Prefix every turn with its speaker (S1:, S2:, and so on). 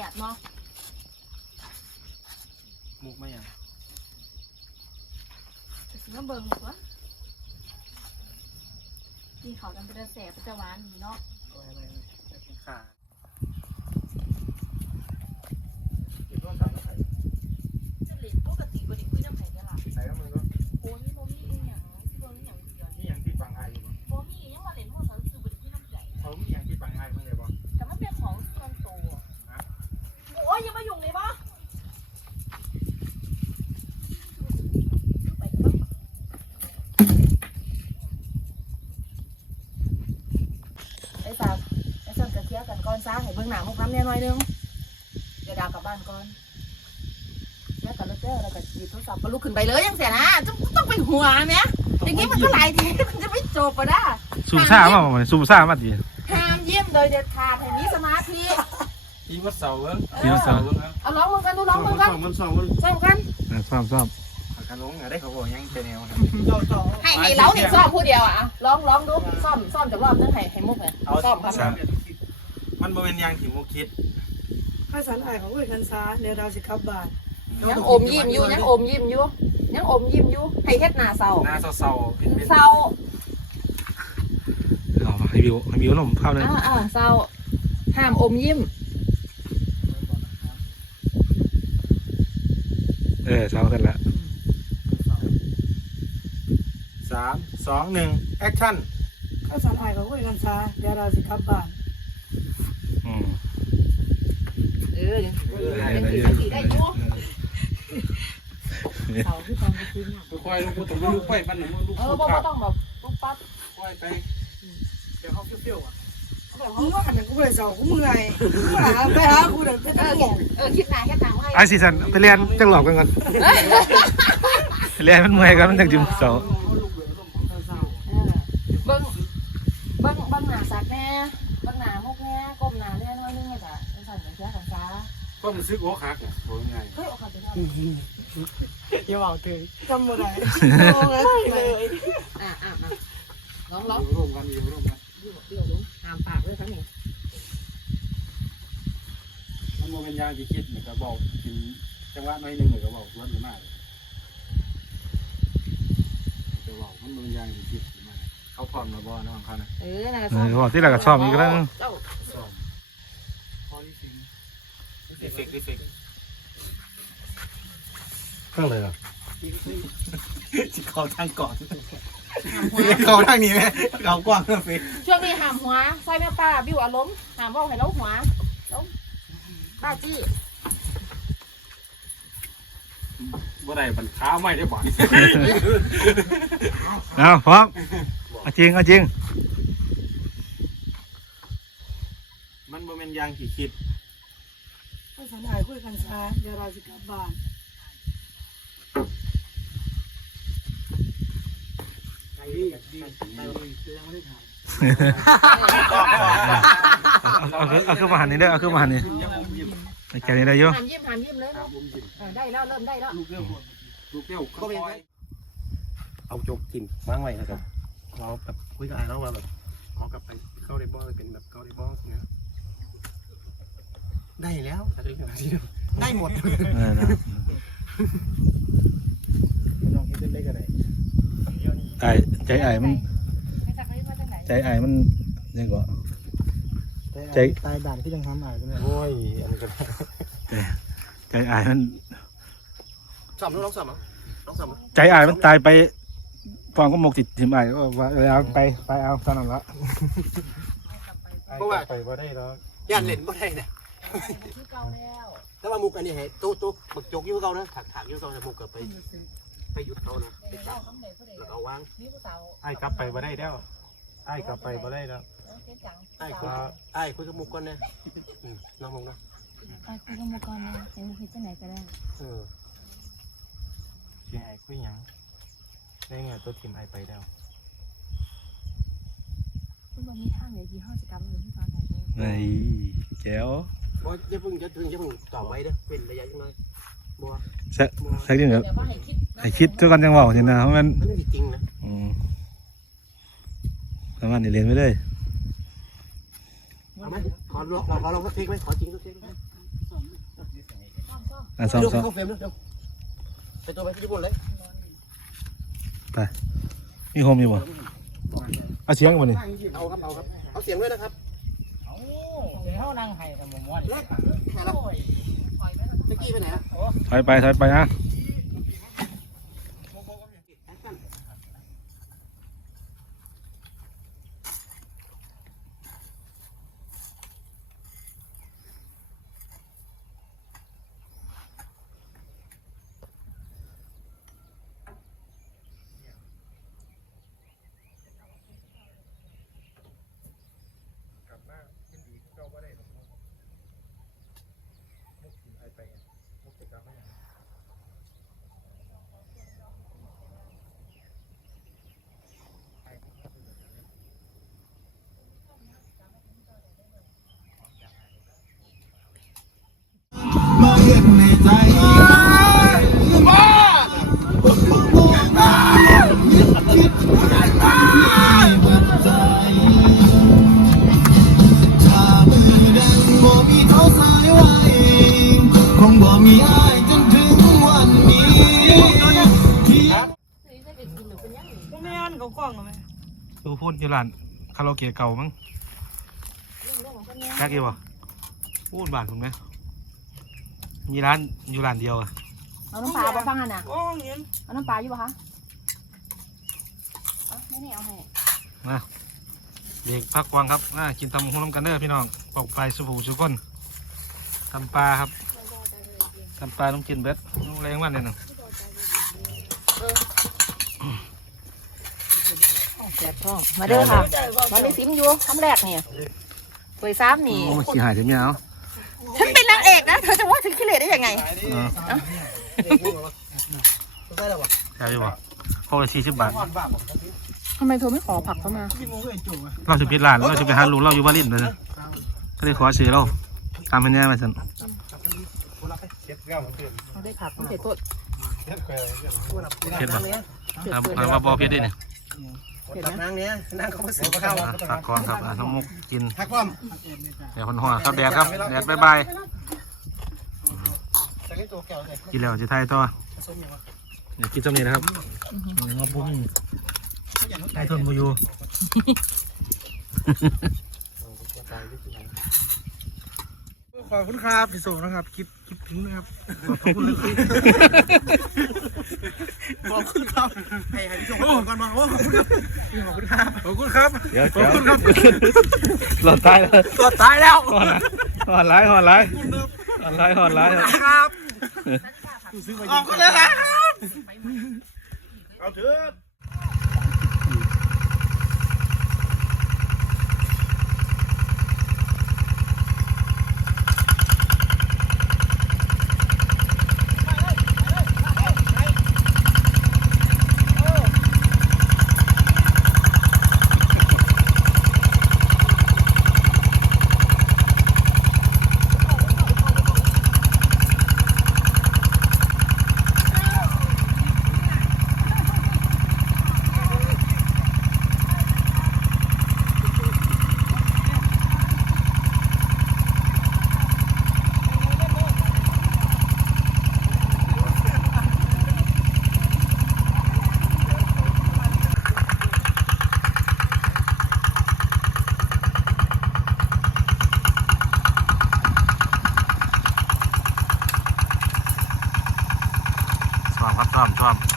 S1: บเนาะ
S2: มุกไม่ยัง
S1: สิมาเบิ่งตัวกินเขาจนเป็นแสบเป็นหวานเนาะ
S2: ไม่จะกินขาคิดว่าสั่งอะไร
S1: จะหลีกปกติบ่ได้คุยน้ำไผ่กันล่ะ
S2: ใส่แล้วมึงก็
S1: โอ้ยบ่มีอีหยังที่บ่มีหยังเดียว
S2: นี่อย่างที่ปังไอ้อยู่
S1: บ่มียังว่าเล่นโทรศัพท์ซื้อบ่ได้คุยน้ำไผ่
S2: เขามีอย่างที่ปังไอ้มึงเลยบ่
S1: แต่มันเป็นของส่วนตัวโอ้ยอย่ามายุ่งเลยบ่ไอ้สาวไอ้ส้นกระเทียกันก่อนซะให้เบิ่งหน้ามุกน้ำแน่หน่อยนึงเดี๋ยวดาวกลับบ้านก่อนเดี๋ยวกันแล้วเจ้าแล้วก็หยิบโทรศัพท์ก็ลุกขึ้นไปเลยยังเสียนะต้องเป็นหัวแม่อย่างงี้มันก็หลายทีมันจะไม่จบปะนะ
S3: ซูมซ่ามาบ่ซูมซ่ามาดิ
S1: ห้ามยิ้มโดยเด็ดขาดให้มีสมาธิ
S2: ทีวัดเสาเว้ย
S1: เอาร้องมึงกันดูร้องมึงกันซ้อมกัน
S3: ซ้อม
S2: การร้องได้เขาบอกยังเป็นแนว
S1: ให้เล้าหนึ่งซ้อมผู้เดียวอ่ะร้องดูซ้อมจากรอบนึงให้มุกเลยซ้อมครับ
S2: มันบ่เป็นอย่างที่มุกคิด
S4: ข้าสันอายของเวทันซาเดี๋ยวเราสิขับบ้าน
S1: ยังอมยิ้มอยู่ยังอมยิ้มอยู่ให้เฮ็ดหน้าเศร้า
S2: เศร้า
S3: เอาให้วิวลมเข้าเลย
S1: เศร้าห้ามอมยิ้ม
S3: เศร้ากันละ
S2: 3 2 1แอคชั่น
S4: ข้าสันอายของเวทันซาเดี๋ยวเราสิขับบ้าน
S1: ได้อยู่เสาคือตอนไปซื้อเนี่ย
S2: ค่อยลูกต้องลูกค่อยปั้นหนึ่งลูก
S1: บ่ต้องแบบลูกปั๊บ
S2: ค่อยไปเดี๋ยวเขาเปรี้ยวอ่ะ
S4: มึงว่าอันนั้นกูเลยสองกูเมื่อยไปหากูเดี๋ยวไปตั้งหง
S1: คิดหน้าให้
S3: ไอซีซันไปเรียนจังหลอกกันก่อนเรียนมันเมื่อยกันมันจังจิ้มเสา
S1: เบิ้งหน้าสักแน่เบิ้งหน้ามุกแน่ก้มหน้าเรื่อยๆนึงไงจ้ะเป็นสั่นอย่างเงี้ยของจ้า
S2: ก็มันซื้อโอ้คักอ่ะโอ้ยไง
S1: เฮ้ยโอ้คักเป็น
S4: อย่าบอกถึงจำบ่ได้เลย
S1: ร้อง
S2: ร่วมกันเ
S1: ดี๋ยวลุงห้ามปากด้วยครับนี่
S2: มันโมเป็นยางที่คิดเหมือนกับบอกกินจังหวะน้อยหนึ่งเหมือนกับบอกรถมากจะบอกมันโมเป็นยางที่คิดมากเขาพร้อมมาบ่น้องเขานะ
S3: บอกที่เราก็ชอบอีกแล้ว
S2: รีเฟก
S3: ก็เลยอ่ะ
S2: เขาทางก่อนเขาทางนี้ไหมเขากว้างเพื่อเฟก
S1: ช่วงนี้ห้ามหัวใส่แม่ป้าบิ้วอารมณ์ห้ามว่าให้เราหัวแล้วป้าจี้
S2: บ่ได้บันท้าไม่ได้บ่อย
S3: พร้อมเอาจริง
S2: มันโมเป็นยางที่คิด
S4: ข้าสันอายของเวทันซาเดี๋ยวเราสิขับบ้าน
S3: เอาขึ้นมาหันนี่ได้เอาขึ้นมาหันนี่แกนี่ได้ยุ่
S1: ห้ามยิ้มเลยได้แล้วเริ่มได้แล้ว
S2: ลูกเลี้ยวก็เป็น
S5: เอาโจกกินวางไว้นะครับเราแบบคุยกับไอ้น้องว่าแบบขอกลับไปเข้าในบ่อเป็นแบบเข้าในบ่อเนี่ยได้แล้วได้หมดน้องคิดได้กันไหน
S3: ใจไอ้มันยังก็
S5: ใจตายด่านที่ยังทำไอ้ใช่ไหมโอ้ยอันนี้ก็
S3: ใจไอ้มัน
S5: สอบน้องสอบ
S3: ใจไอ้มันตายไปฟองก็หมกติดถิ่มไอ้ก็ว่าเอาไปเอาตอนนั้นละ
S5: เพราะว่าไปบ่ได้แล้วย่านเล่นบ่ได้เนี่ยถ้าว่ามุกอันนี้ให้ตุ๊บักจกยุ่งเขานะถากยุ่งเขาจะมุกกับไปหยุดเขานะแล้วเอาวาง
S2: ไอ้กลับไปบ่ได้แล้วไอ้กลับไปบ่ได้แล้ว
S5: ไอ้คุยกับมุกก่อนนะน้องมองนะ
S1: ไอ้คุยกับมุกก่อนนะเห็นมุกที่ไหนก็ได้
S2: เสียงไอ้คุยยังได้ไงตัวทีมไอ้ไปแล้ว
S1: คุณบอกมีทางไหนที่ห้องจะกลับมาที่ฟ้าไหน
S3: ได้แจ๋ว
S5: บ่จะพึ่งต่อไว้เด้อเป็นระยะยังไงบ่
S3: สักเรื่องครับให้คิดเท่ากันจังหวะเห็นนะเพราะมัน
S5: จริงนะ
S3: ประมาณนี้เรียนไปเลย
S5: ขอลองสักทีไหมขอจริงสักทีไหม
S3: ซ้อม
S5: เข้าเฟรมแล้วเดี๋ยวไปตัวไปที่ญี่ปุ่นเลย
S3: มีโฮมอยู่บ่เอาเสียงบ่นี่
S5: เอาครับเอาเสียงด้วยนะครับ
S2: เดี๋ยวเขานั่งให้กับหมอ
S5: แรกแค่ละตะกี้ไปไหนนะ
S3: ถอยไปอ่ะ
S6: มาเห็นในใจถ้ามือดังบ่มีเขาสายไว้คงบ่มีอ้ายจนถึงวันนี้ที่
S4: พวกแม่นเขากล้องเหรอแม่
S3: ดูพูดอยู่ร้านคาราโอเกะเก่ามั้งแค่กี่บ่พูดบ้านผมไหมมีร้านอยู่ร้านเดียวอ่ะ
S1: เอาน้ำปลาบ่ฟังอ่ะนะ
S4: โอ้เงี้ย
S1: เอาน้ำปลาอยู่ป่ะคะไม่เอาให้
S3: เด็กพักวังครับกินตำบักหุ่งน้ำกันเด้อพี่น้องปอกไปสุภูสุก้นตำปลาครับตำปลาต้องกินเบ็ดน้องแรงมากเลยนะ
S1: แซ่บท้องมาเด้อค่ะมันได้ซิมอยู่คำแรกเนี่ยเผยซ้ำนี่
S3: โอ้ขี้หายถึงเมียเอา
S1: ฉันเป็นนางเอกนะ เธอจะว่าฉันขี้เหร่ได้ยังไง
S5: ได้แล้ววะ
S3: ใช่ไหมบ่โคละ40 บาท
S1: ทำไมเธอไม่ขอผักเข้ามา
S3: เราจะปิดร้านเราจะไปหาลูกเราอยู่วารินเลยนะก็เลยขอซื้อเราตามพันแย่ไปสัน
S1: เขาได้ผักไม่ใช่ต้น
S3: เผ็ดบ่ตามมาบอเผ็ดดิเนี่ย
S5: นางเนี้ยนางเขามาซื้อข้าว
S3: ผักก่อนครับน้องมุกกิน
S5: พักความ
S3: เดี๋ยวคนหัวครับแดดครับแดดบาย
S5: แต่นี่ตัวแก้วเลย
S3: กินแล้วจะไทยต่อเดี๋ยวกินจำนี้นะครับงอปุ้งไทยทนบุยูขอบคุณครับพี่โสนะครับคิดถึงนะครับขอบคุณเลย
S5: ขอบคุณครับให้พี่ชมก่อนมาโอ้ขอบคุณครับ
S3: ขอบคุณครับขอบคุณครับ
S6: ขอบคุณครับ
S3: หลอดตายแล้ว
S5: ตัวตายแล้ว
S3: หอนไล่
S5: ครับ
S3: ขอบคุณเลยครับเอาเถอะชอบ